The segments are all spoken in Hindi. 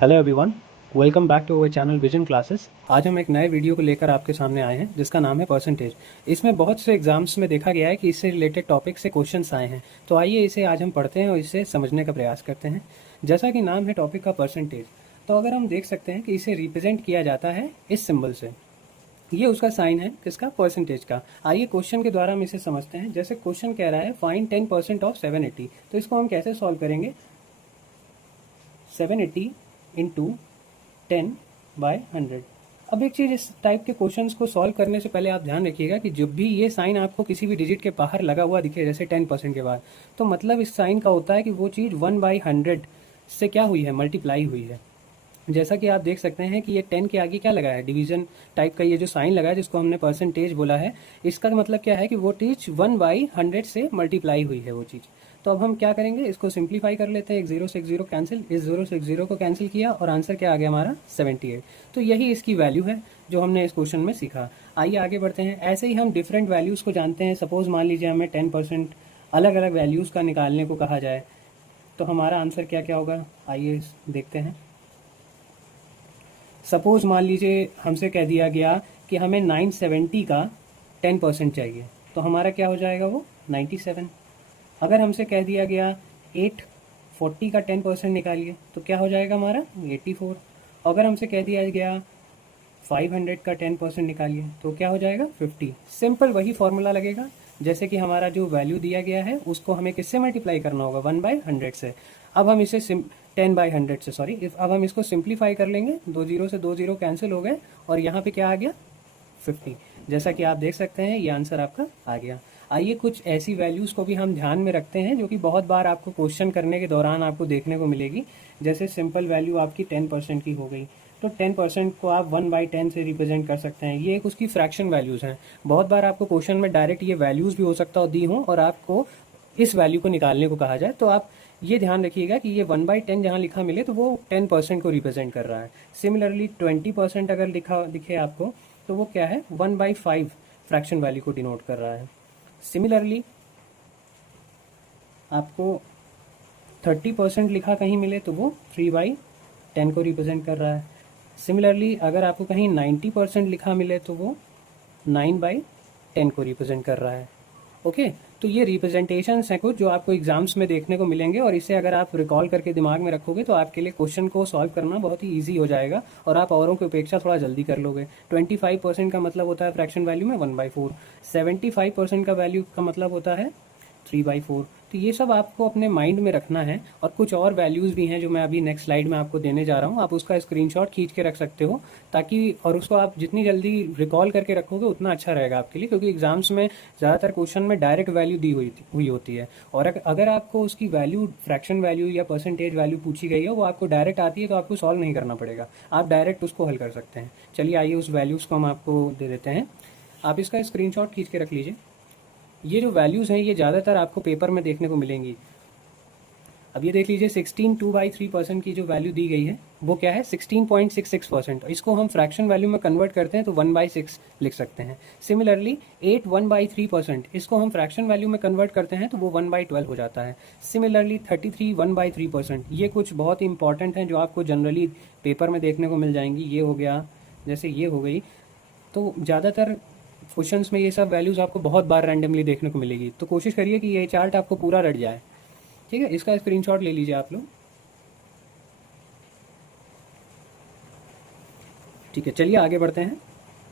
Hello everyone, welcome back to our channel vision classes. आज हम एक नए वीडियो को लेकर आपके सामने आए हैं जिसका नाम है परसेंटेज। इसमें बहुत से एग्जाम्स में देखा गया है कि इससे रिलेटेड टॉपिक से क्वेश्चंस आए हैं, तो आइए इसे आज हम पढ़ते हैं और इसे समझने का प्रयास करते हैं। जैसा कि नाम है टॉपिक का परसेंटेज, तो अगर हम देख सकते हैं कि इसे रिप्रेजेंट किया जाता है इस सिंबल से। ये उसका साइन है किसका, परसेंटेज का। आइए क्वेश्चन के द्वारा हम इसे समझते हैं। जैसे क्वेश्चन कह रहा है फाइंड 10% ऑफ 780, तो इसको हम कैसे सॉल्व करेंगे। 780 इंटू 10/100। अब एक चीज़, इस टाइप के क्वेश्चंस को सॉल्व करने से पहले आप ध्यान रखिएगा कि जब भी ये साइन आपको किसी भी डिजिट के बाहर लगा हुआ दिखे, जैसे 10% के बाद, तो मतलब इस साइन का होता है कि वो चीज़ 1/100 से क्या हुई है, मल्टीप्लाई हुई है। जैसा कि आप देख सकते हैं कि ये 10 के आगे क्या लगा है, डिवीजन टाइप का ये जो साइन लगा है जिसको हमने परसेंटेज बोला है, इसका मतलब क्या है कि वो चीज़ 1/100 से मल्टीप्लाई हुई है वो चीज़। तो अब हम क्या करेंगे, इसको सिंप्लीफाई कर लेते हैं। एक जीरो से एक जीरो कैंसिल, इस जीरो से एक जीरो को कैंसिल किया और आंसर क्या आ गया हमारा 78। तो यही इसकी वैल्यू है जो हमने इस क्वेश्चन में सीखा। आइए आगे बढ़ते हैं। ऐसे ही हम डिफरेंट वैल्यूज़ को जानते हैं। सपोज मान लीजिए हमें 10% अलग अलग वैल्यूज़ का निकालने को कहा जाए, तो हमारा आंसर क्या क्या होगा, आइए देखते हैं। सपोज मान लीजिए हमसे कह दिया गया कि हमें 970 का 10% चाहिए, तो हमारा क्या हो जाएगा, वो 97। अगर हमसे कह दिया गया 840 का 10% निकालिए, तो क्या हो जाएगा हमारा 84। अगर हमसे कह दिया गया 500 का 10% निकालिए, तो क्या हो जाएगा 50। सिंपल वही फॉर्मूला लगेगा, जैसे कि हमारा जो वैल्यू दिया गया है उसको हमें किससे मल्टीप्लाई करना होगा, 1/100 से। अब हम इसे 10/100 से, सॉरी, अब हम इसको सिंप्लीफाई कर लेंगे। दो जीरो से दो जीरो कैंसिल हो गए और यहाँ पे क्या आ गया, 50। जैसा कि आप देख सकते हैं ये आंसर आपका आ गया। आइए कुछ ऐसी वैल्यूज़ को भी हम ध्यान में रखते हैं जो कि बहुत बार आपको क्वेश्चन करने के दौरान आपको देखने को मिलेगी। जैसे सिंपल वैल्यू आपकी 10% की हो गई, तो 10% को आप 1/10 से रिप्रेजेंट कर सकते हैं। ये एक उसकी फ्रैक्शन वैल्यूज़ हैं। बहुत बार आपको क्वेश्चन में डायरेक्ट ये वैल्यूज़ भी हो सकता हो दी हों और आपको इस वैल्यू को निकालने को कहा जाए, तो आप ये ध्यान रखिएगा कि ये 1/10 जहाँ लिखा मिले तो वो 10% को रिप्रेजेंट कर रहा है। सिमिलरली 20% अगर लिखा दिखे आपको, तो वो क्या है, 1/5 फ्रैक्शन वैल्यू को डिनोट कर रहा है। सिमिलरली आपको 30% लिखा कहीं मिले तो वो 3/10 को रिप्रेजेंट कर रहा है। सिमिलरली अगर आपको कहीं 90% लिखा मिले तो वो 9/10 को रिप्रेजेंट कर रहा है। ओके, तो ये रिप्रेजेंटेशंस हैं कुछ जो आपको एग्जाम्स में देखने को मिलेंगे, और इसे अगर आप रिकॉल करके दिमाग में रखोगे तो आपके लिए क्वेश्चन को सॉल्व करना बहुत ही ईजी हो जाएगा और आप औरों की अपेक्षा थोड़ा जल्दी कर लोगे। 25% का मतलब होता है फ्रैक्शन वैल्यू में 1/4, 75% का वैल्यू का मतलब होता है 3/4। तो ये सब आपको अपने माइंड में रखना है। और कुछ और वैल्यूज़ भी हैं जो मैं अभी नेक्स्ट स्लाइड में आपको देने जा रहा हूँ, आप उसका स्क्रीनशॉट खींच के रख सकते हो, ताकि और उसको आप जितनी जल्दी रिकॉल करके रखोगे उतना अच्छा रहेगा आपके लिए, क्योंकि एग्जाम्स में ज़्यादातर क्वेश्चन में डायरेक्ट वैल्यू दी हुई होती है, और अगर आपको उसकी वैल्यू, फ्रैक्शन वैल्यू या परसेंटेज वैल्यू पूछी गई है, वो आपको डायरेक्ट आती है तो आपको सॉल्व नहीं करना पड़ेगा, आप डायरेक्ट उसको हल कर सकते हैं। चलिए आइए उस वैल्यूज़ को हम आपको दे देते हैं। आप इसका स्क्रीनशॉट खींच के रख लीजिए। ये जो वैल्यूज़ हैं ये ज़्यादातर आपको पेपर में देखने को मिलेंगी। अब ये देख लीजिए, 16 2/3% की जो वैल्यू दी गई है वो क्या है, 16.66%। इसको हम फ्रैक्शन वैल्यू में कन्वर्ट करते हैं तो 1/6 लिख सकते हैं। सिमिलरली 8 1/3%, इसको हम फ्रैक्शन वैल्यू में कन्वर्ट करते हैं तो वो 1/12 हो जाता है। सिमिलरली 33 1/3%, ये कुछ बहुत ही इंपॉर्टेंट हैं जो आपको जनरली पेपर में देखने को मिल जाएंगी। ये हो गया, जैसे ये हो गई, तो ज़्यादातर क्वेश्चंस में ये सब वैल्यूज़ आपको बहुत बार रैंडमली देखने को मिलेगी, तो कोशिश करिए कि ये चार्ट आपको पूरा रट जाए। ठीक है, इसका स्क्रीनशॉट ले लीजिए आप लोग। ठीक है, चलिए आगे बढ़ते हैं।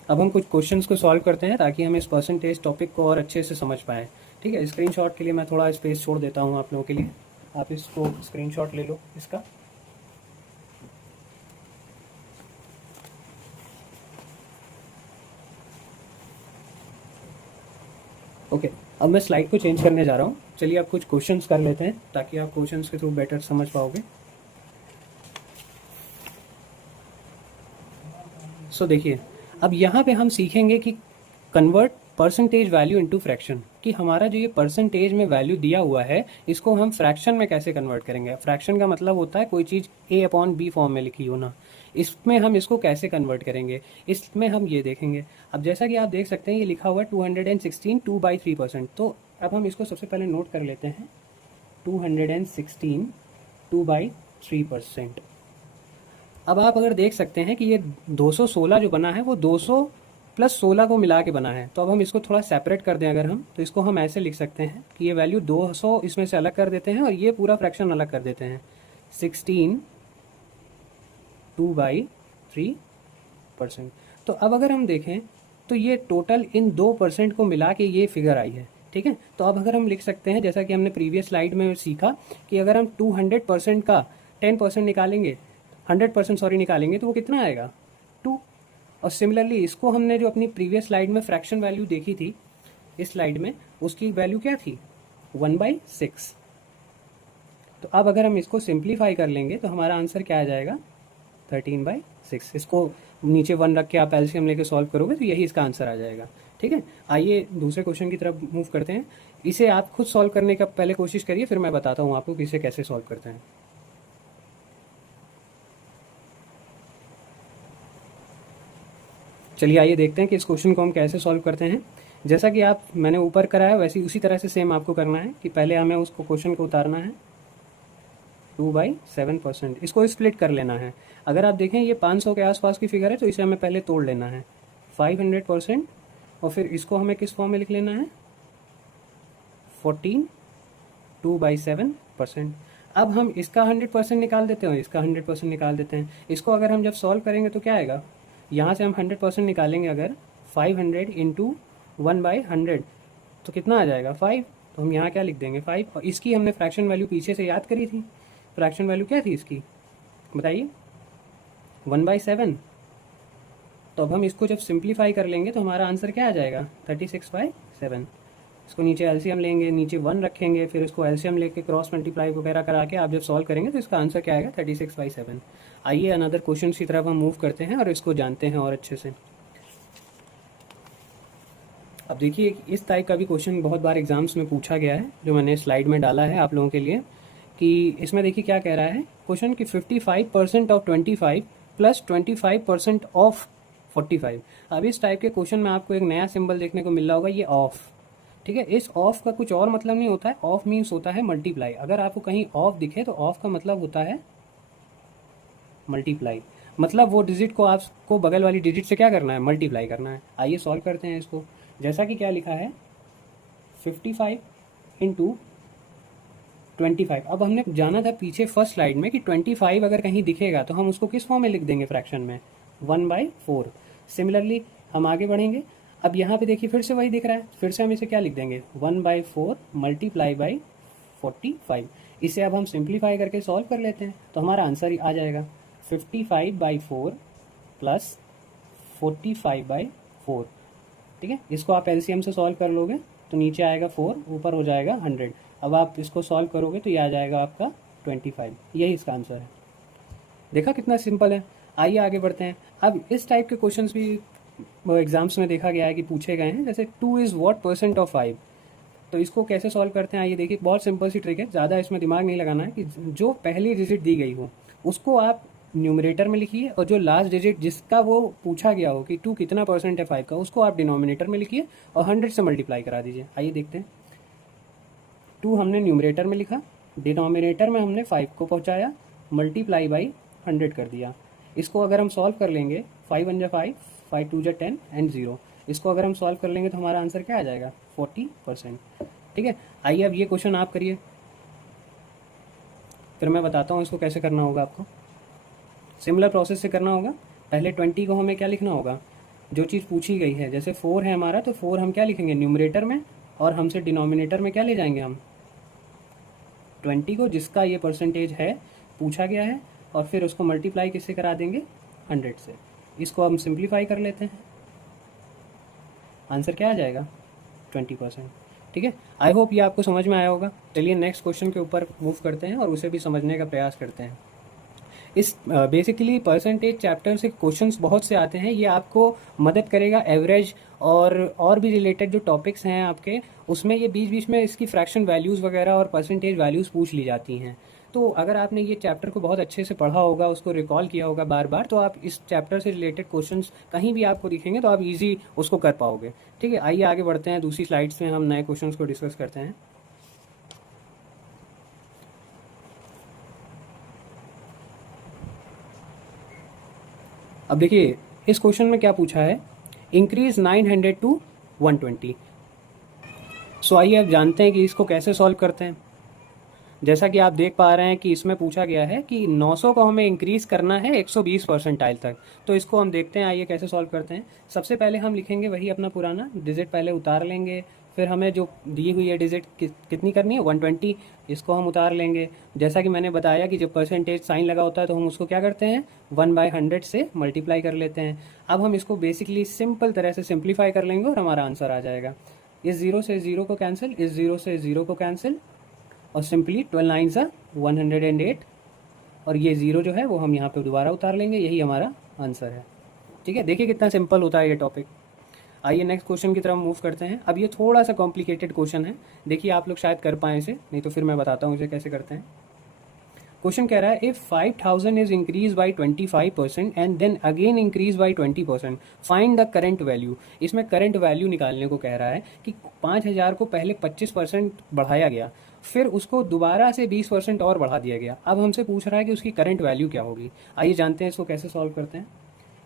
अब हम कुछ क्वेश्चंस को सॉल्व करते हैं ताकि हम इस परसेंटेज टॉपिक को और अच्छे से समझ पाएँ। ठीक है, स्क्रीनशॉट के लिए मैं थोड़ा स्पेस छोड़ देता हूँ आप लोगों के लिए, आप इसको स्क्रीनशॉट ले लो इसका। ओके, अब मैं स्लाइड को चेंज करने जा रहा हूँ। चलिए अब कुछ क्वेश्चंस कर लेते हैं ताकि आप क्वेश्चंस के थ्रू बेटर समझ पाओगे। सो देखिए, अब यहाँ पे हम सीखेंगे कि convert percentage value into fraction, कि हमारा जो ये परसेंटेज में वैल्यू दिया हुआ है इसको हम फ्रैक्शन में कैसे कन्वर्ट करेंगे। फ्रैक्शन का मतलब होता है कोई चीज़ A/B फॉर्म में लिखी हो ना, इसमें हम इसको कैसे कन्वर्ट करेंगे, इसमें हम ये देखेंगे। अब जैसा कि आप देख सकते हैं ये लिखा हुआ है 216 2/3%, तो अब हम इसको सबसे पहले नोट कर लेते हैं। 216 2/3%। अब आप अगर देख सकते हैं कि ये 216 जो बना है वो 200 प्लस 16 को मिला के बना है। तो अब हम इसको थोड़ा सेपरेट कर दें अगर हम, तो इसको हम ऐसे लिख सकते हैं कि ये वैल्यू 200 इसमें से अलग कर देते हैं और ये पूरा फ्रैक्शन अलग कर देते हैं। 16 2/3%। तो अब अगर हम देखें तो ये टोटल इन 2% को मिला के ये फिगर आई है, ठीक है। तो अब अगर हम लिख सकते हैं जैसा कि हमने प्रीवियस स्लाइड में सीखा कि अगर हम 200% का 10% निकालेंगे, 100% सॉरी निकालेंगे, तो वो कितना आएगा 2। और सिमिलरली इसको हमने जो अपनी प्रीवियस स्लाइड में फ्रैक्शन वैल्यू देखी थी, इस स्लाइड में उसकी वैल्यू क्या थी 1/6। तो अब अगर हम इसको सिंप्लीफाई कर लेंगे तो हमारा आंसर क्या आ जाएगा 13/6। इसको नीचे 1 रख के आप एलसीएम लेके सॉल्व करोगे तो यही इसका आंसर आ जाएगा, ठीक है। आइए दूसरे क्वेश्चन की तरफ मूव करते हैं। इसे आप खुद सॉल्व करने का पहले कोशिश करिए, फिर मैं बताता हूँ आपको कि इसे कैसे सॉल्व करते हैं। चलिए आइए देखते हैं कि इस क्वेश्चन को हम कैसे सॉल्व करते हैं। जैसा कि मैंने ऊपर कराया वैसे उसी तरह से सेम आपको करना है कि पहले हमें उसको क्वेश्चन को उतारना है 2/7%। इसको स्प्लिट कर लेना है। अगर आप देखें ये 500 के आसपास की फिगर है तो इसे हमें पहले तोड़ लेना है 500%, और फिर इसको हमें किस फॉर्म में लिख लेना है 14 2/7%। अब हम इसका 100% निकाल देते हैं, इसका 100% निकाल देते हैं। इसको अगर हम जब सॉल्व करेंगे तो क्या आएगा, यहाँ से हम 100% निकालेंगे अगर 500 इंटू 1/100 तो कितना आ जाएगा 5। तो हम यहाँ क्या लिख देंगे 5, और इसकी हमने फ्रैक्शन वैल्यू पीछे से याद करी थी। फ्रैक्शन वैल्यू क्या थी इसकी बताइए 1/7। तो अब हम इसको जब सिंप्लीफाई कर लेंगे तो हमारा आंसर क्या आ जाएगा 36/7। इसको नीचे एलसीएम लेंगे, नीचे 1 रखेंगे, फिर इसको एलसीएम लेके क्रॉस मल्टीप्लाई वगैरह करा के आप जब सॉल्व करेंगे तो इसका आंसर क्या आएगा 36/7। आइए अनदर क्वेश्चन की तरफ हम मूव करते हैं और इसको जानते हैं और अच्छे से। अब देखिए इस टाइप का भी क्वेश्चन बहुत बार एग्जाम्स में पूछा गया है, जो मैंने स्लाइड में डाला है आप लोगों के लिए। कि इसमें देखिए क्या कह रहा है क्वेश्चन कि 55% ऑफ 25 प्लस 25% ऑफ 45। अब इस टाइप के क्वेश्चन में आपको एक नया सिंबल देखने को मिल रहा होगा, ये ऑफ, ठीक है। इस ऑफ का कुछ और मतलब नहीं होता है, ऑफ मीन्स होता है मल्टीप्लाई। अगर आपको कहीं ऑफ दिखे तो ऑफ का मतलब होता है मल्टीप्लाई, मतलब वो डिजिट को आपको बगल वाली डिजिट से क्या करना है मल्टीप्लाई करना है। आइए सॉल्व करते हैं इसको। जैसा कि क्या लिखा है 55 इंटू 25। अब हमने जाना था पीछे फर्स्ट स्लाइड में कि 25 अगर कहीं दिखेगा तो हम उसको किस फॉर्म में लिख देंगे फ्रैक्शन में 1/4। सिमिलरली हम आगे बढ़ेंगे। अब यहाँ पे देखिए फिर से वही दिख रहा है, फिर से हम इसे क्या लिख देंगे 1/4 मल्टीप्लाई बाई 45। इसे अब हम सिंप्लीफाई करके सॉल्व कर लेते हैं तो हमारा आंसर ही आ जाएगा 55/4 प्लस 45/4, ठीक है। इसको आप एलसीएम से सॉल्व कर लोगे तो नीचे आएगा 4, ऊपर हो जाएगा 100। अब आप इसको सॉल्व करोगे तो ये आ जाएगा आपका 25। यही इसका आंसर है। देखा कितना सिंपल है। आइए आगे बढ़ते हैं। अब इस टाइप के क्वेश्चंस भी एग्जाम्स में देखा गया है कि पूछे गए हैं, जैसे 2 इज़ व्हाट परसेंट ऑफ 5। तो इसको कैसे सॉल्व करते हैं आइए देखिए। बहुत सिंपल सी ट्रिक है, ज़्यादा इसमें दिमाग नहीं लगाना है। कि जो पहली डिजिट दी गई हो उसको आप न्यूमरेटर में लिखिए, और जो लास्ट डिजिट जिसका वो पूछा गया हो कि 2 कितना परसेंट है 5 का, उसको आप डिनोमिनेटर में लिखिए और 100 से मल्टीप्लाई करा दीजिए। आइए देखते हैं। 2 हमने न्यूमरेटर में लिखा, डिनोमिनेटर में हमने 5 को पहुंचाया, मल्टीप्लाई बाई 100 कर दिया। इसको अगर हम सॉल्व कर लेंगे 5 1 जा 5, 5 2 जा 10 एंड 0। इसको अगर हम सॉल्व कर लेंगे तो हमारा आंसर क्या आ जाएगा 40%, ठीक है। आइए अब ये क्वेश्चन आप करिए, फिर मैं बताता हूँ इसको कैसे करना होगा। आपको सिमिलर प्रोसेस से करना होगा। पहले 20 को हमें क्या लिखना होगा, जो चीज़ पूछी गई है। जैसे 4 है हमारा तो 4 हम क्या लिखेंगे न्यूमरेटर में, और हमसे डिनोमिनेटर में क्या ले जाएंगे हम 20 को, जिसका ये परसेंटेज है पूछा गया है, और फिर उसको मल्टीप्लाई किससे करा देंगे 100 से। इसको हम सिंप्लीफाई कर लेते हैं, आंसर क्या आ जाएगा 20%, ठीक है। आई होप ये आपको समझ में आया होगा। चलिए नेक्स्ट क्वेश्चन के ऊपर मूव करते हैं और उसे भी समझने का प्रयास करते हैं। इस बेसिकली परसेंटेज चैप्टर से क्वेश्चंस बहुत से आते हैं। ये आपको मदद करेगा एवरेज और भी रिलेटेड जो टॉपिक्स हैं आपके, उसमें ये बीच बीच में इसकी फ्रैक्शन वैल्यूज़ वगैरह और परसेंटेज वैल्यूज़ पूछ ली जाती हैं। तो अगर आपने ये चैप्टर को बहुत अच्छे से पढ़ा होगा, उसको रिकॉल किया होगा बार बार, तो आप इस चैप्टर से रिलेटेड क्वेश्चंस कहीं भी आपको दिखेंगे तो आप इजी उसको कर पाओगे, ठीक है। आइए आगे बढ़ते हैं। दूसरी स्लाइड्स में हम नए क्वेश्चंस को डिस्कस करते हैं। अब देखिए इस क्वेश्चन में क्या पूछा है, इंक्रीज 900 टू 120। सो आइए अब जानते हैं कि इसको कैसे सॉल्व करते हैं। जैसा कि आप देख पा रहे हैं कि इसमें पूछा गया है कि 900 को हमें इंक्रीज करना है 120 परसेंटाइल तक। तो इसको हम देखते हैं, आइए कैसे सॉल्व करते हैं। सबसे पहले हम लिखेंगे वही अपना पुराना डिजिट, पहले उतार लेंगे। फिर हमें जो दी हुई है डिजिट कितनी करनी है, 120, इसको हम उतार लेंगे। जैसा कि मैंने बताया कि जब परसेंटेज साइन लगा होता है तो हम उसको क्या करते हैं, 1/100 से मल्टीप्लाई कर लेते हैं। अब हम इसको बेसिकली सिंपल तरह से सिंप्लीफाई कर लेंगे और हमारा आंसर आ जाएगा। इस जीरो से जीरो को कैंसिल, इस जीरो से जीरो को कैंसिल, और सिंपली 12 9 सा 108, और ये जीरो जो है वो हम यहाँ पे दोबारा उतार लेंगे, यही हमारा आंसर है। ठीक है, देखिए कितना सिंपल होता है ये टॉपिक। आइए नेक्स्ट क्वेश्चन की तरफ मूव करते हैं। अब ये थोड़ा सा कॉम्प्लिकेटेड क्वेश्चन है, देखिए आप लोग शायद कर पाएँ इसे, नहीं तो फिर मैं बताता हूँ इसे कैसे करते हैं। क्वेश्चन कह रहा है if 5000 is increase by 25% and then again increase by 20%, find the current value. इसमें करंट वैल्यू निकालने को कह रहा है कि 5000 को पहले 25% बढ़ाया गया, फिर उसको दोबारा से 20% और बढ़ा दिया गया। अब हमसे पूछ रहा है कि उसकी करंट वैल्यू क्या होगी। आइए जानते हैं इसको कैसे सॉल्व करते हैं।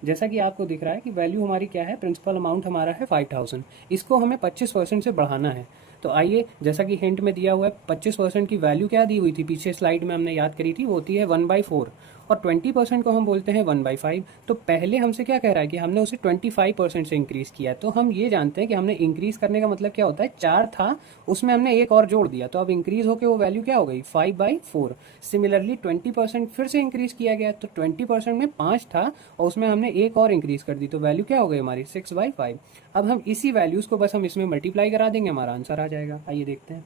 जैसा कि आपको दिख रहा है कि वैल्यू हमारी क्या है, प्रिंसिपल अमाउंट हमारा है 5000, इसको हमें 25% से बढ़ाना है। तो आइए, जैसा कि हिंट में दिया हुआ है, 25% की वैल्यू क्या दी हुई थी पीछे स्लाइड में हमने याद करी थी, वो होती है 1/4, और 20% को हम बोलते हैं 1/5। तो पहले हमसे क्या कह रहा है कि हमने उसे 25% से इंक्रीज़ किया। तो हम ये जानते हैं कि हमने इंक्रीज़ करने का मतलब क्या होता है, 4 था उसमें हमने एक और जोड़ दिया, तो अब इंक्रीज़ होकर वो वैल्यू क्या हो गई, 5/4। सिमिलरली 20% फिर से इंक्रीज़ किया गया, तो 20% में 5 था और उसमें हमने एक और इंक्रीज़ कर दी, तो वैल्यू क्या हो गई हमारी 6/5। अब हम इसी वैल्यूज़ को बस हम इसमें मल्टीप्लाई करा देंगे, हमारा आंसर आ जाएगा। आइए देखते हैं।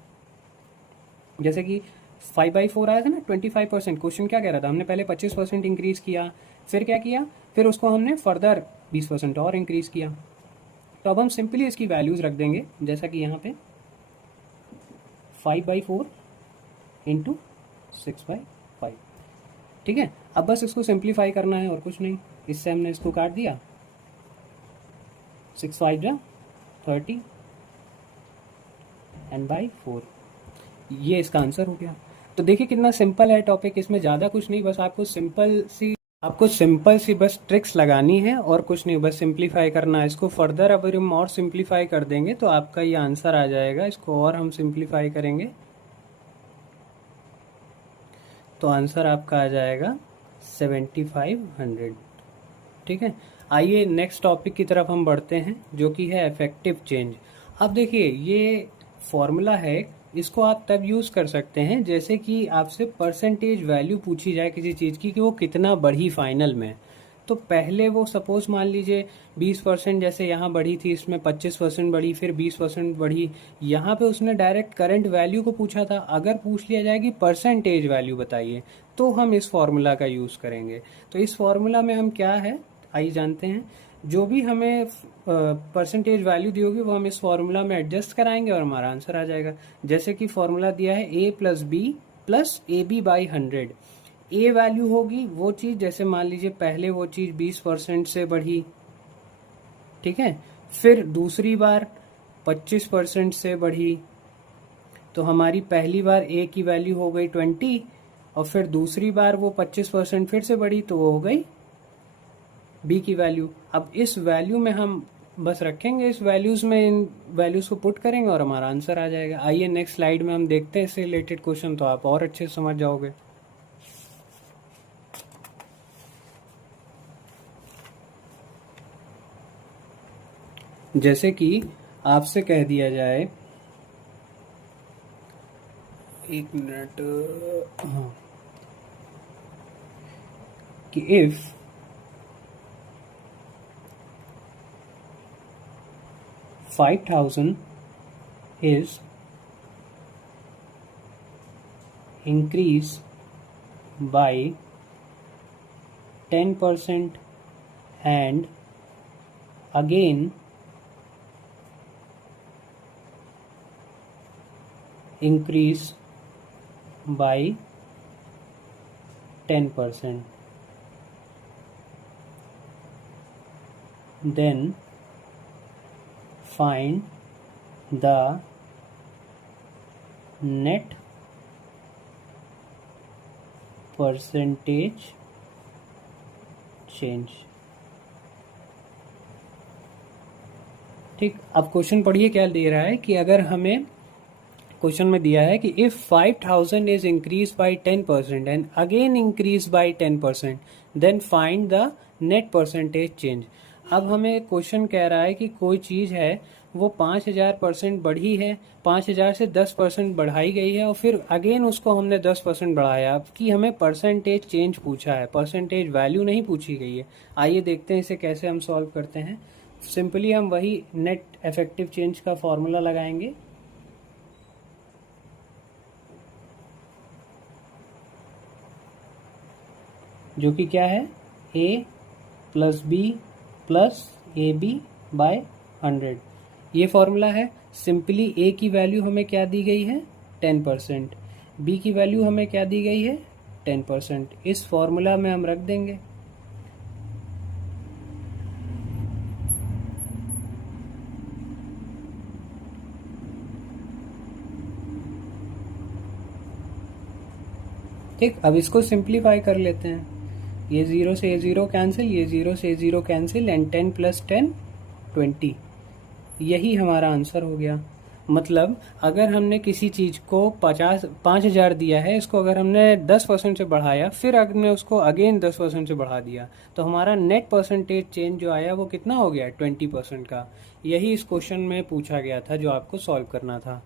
जैसे कि 5/4 आया था ना, 25%। क्वेश्चन क्या कह रहा था, हमने पहले 25% इंक्रीज़ किया, फिर क्या किया, फिर उसको हमने फर्दर 20% और इंक्रीज़ किया। तो अब हम सिंपली इसकी वैल्यूज़ रख देंगे, जैसा कि यहाँ पे 5/4 इंटू 6/5। ठीक है, अब बस इसको सिंप्लीफाई करना है और कुछ नहीं। इससे हमने इसको काट दिया, 6/5 30 एंड बाई 4, ये इसका आंसर हो गया। तो देखिए कितना सिंपल है टॉपिक, इसमें ज़्यादा कुछ नहीं, बस आपको सिंपल सी बस ट्रिक्स लगानी है और कुछ नहीं, बस सिंप्लीफाई करना है इसको। फर्दर अगर हम और सिंप्लीफाई कर देंगे तो आपका ये आंसर आ जाएगा। इसको और हम सिंप्लीफाई करेंगे तो आंसर आपका आ जाएगा 7500। ठीक है, आइए नेक्स्ट टॉपिक की तरफ हम बढ़ते हैं, जो कि है इफेक्टिव चेंज। अब देखिए ये फॉर्मूला है, इसको आप तब यूज़ कर सकते हैं जैसे कि आपसे परसेंटेज वैल्यू पूछी जाए किसी चीज़ की कि वो कितना बढ़ी फाइनल में। तो पहले वो सपोज मान लीजिए 20%, जैसे यहाँ बढ़ी थी, इसमें 25% बढ़ी, फिर 20% बढ़ी। यहाँ पे उसने डायरेक्ट करंट वैल्यू को पूछा था, अगर पूछ लिया जाए कि परसेंटेज वैल्यू बताइए तो हम इस फॉर्मूला का यूज़ करेंगे। तो इस फॉर्मूला में हम क्या है, आइए जानते हैं। जो भी हमें परसेंटेज वैल्यू दी होगी वो हम इस फॉर्मूला में एडजस्ट कराएंगे और हमारा आंसर आ जाएगा। जैसे कि फॉर्मूला दिया है a+b+ab/100। ए वैल्यू होगी वो चीज़, जैसे मान लीजिए पहले वो चीज़ 20% से बढ़ी, ठीक है, फिर दूसरी बार 25% से बढ़ी, तो हमारी पहली बार ए की वैल्यू हो गई 20, और फिर दूसरी बार वो 25% फिर से बढ़ी तो वो हो गई बी की वैल्यू। अब इस वैल्यू में हम बस रखेंगे, इस वैल्यूज़ में इन वैल्यूज़ को पुट करेंगे और हमारा आंसर आ जाएगा। आइए नेक्स्ट स्लाइड में हम देखते हैं इससे रिलेटेड क्वेश्चन, तो आप और अच्छे से समझ जाओगे। जैसे कि आपसे कह दिया जाए, एक मिनट, हाँ, कि if 5000 is increased by 10% and again increase by 10%, then find the net percentage change। ठीक, अब क्वेश्चन पढ़िए क्या दे रहा है कि अगर हमें क्वेश्चन में दिया है कि if 5000 is increase by 10% and again increase by 10% then find the net percentage change. अब हमें क्वेश्चन कह रहा है कि कोई चीज़ है वो 5000% बढ़ी है, 5000 से 10% बढ़ाई गई है और फिर अगेन उसको हमने 10% बढ़ाया। अब कि हमें परसेंटेज चेंज पूछा है, परसेंटेज वैल्यू नहीं पूछी गई है। आइए देखते हैं इसे कैसे हम सॉल्व करते हैं। सिंपली हम वही नेट इफेक्टिव चेंज का फॉर्मूला लगाएंगे, जो कि क्या है a plus b plus a b by 100। ये फॉर्मूला है। सिंपली a की वैल्यू हमें क्या दी गई है 10%, b की वैल्यू हमें क्या दी गई है 10%। इस फॉर्मूला में हम रख देंगे। ठीक, अब इसको सिंप्लीफाई कर लेते हैं। ये 0 से ये 0 कैंसिल, ये 0 से ये 0 कैंसिल एंड 10 प्लस 10 20। यही हमारा आंसर हो गया। मतलब अगर हमने किसी चीज़ को 5,000 दिया है, इसको अगर हमने 10% से बढ़ाया, फिर हमने उसको अगेन 10% से बढ़ा दिया, तो हमारा नेट परसेंटेज चेंज जो आया वो कितना हो गया 20% का। यही इस क्वेश्चन में पूछा गया था जो आपको सॉल्व करना था।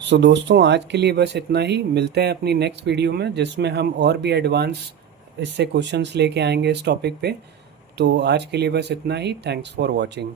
सो दोस्तों, आज के लिए बस इतना ही। मिलते हैं अपनी नेक्स्ट वीडियो में, जिसमें हम और भी एडवांस इससे क्वेश्चंस लेके आएंगे इस टॉपिक पे। तो आज के लिए बस इतना ही। Thanks for watching.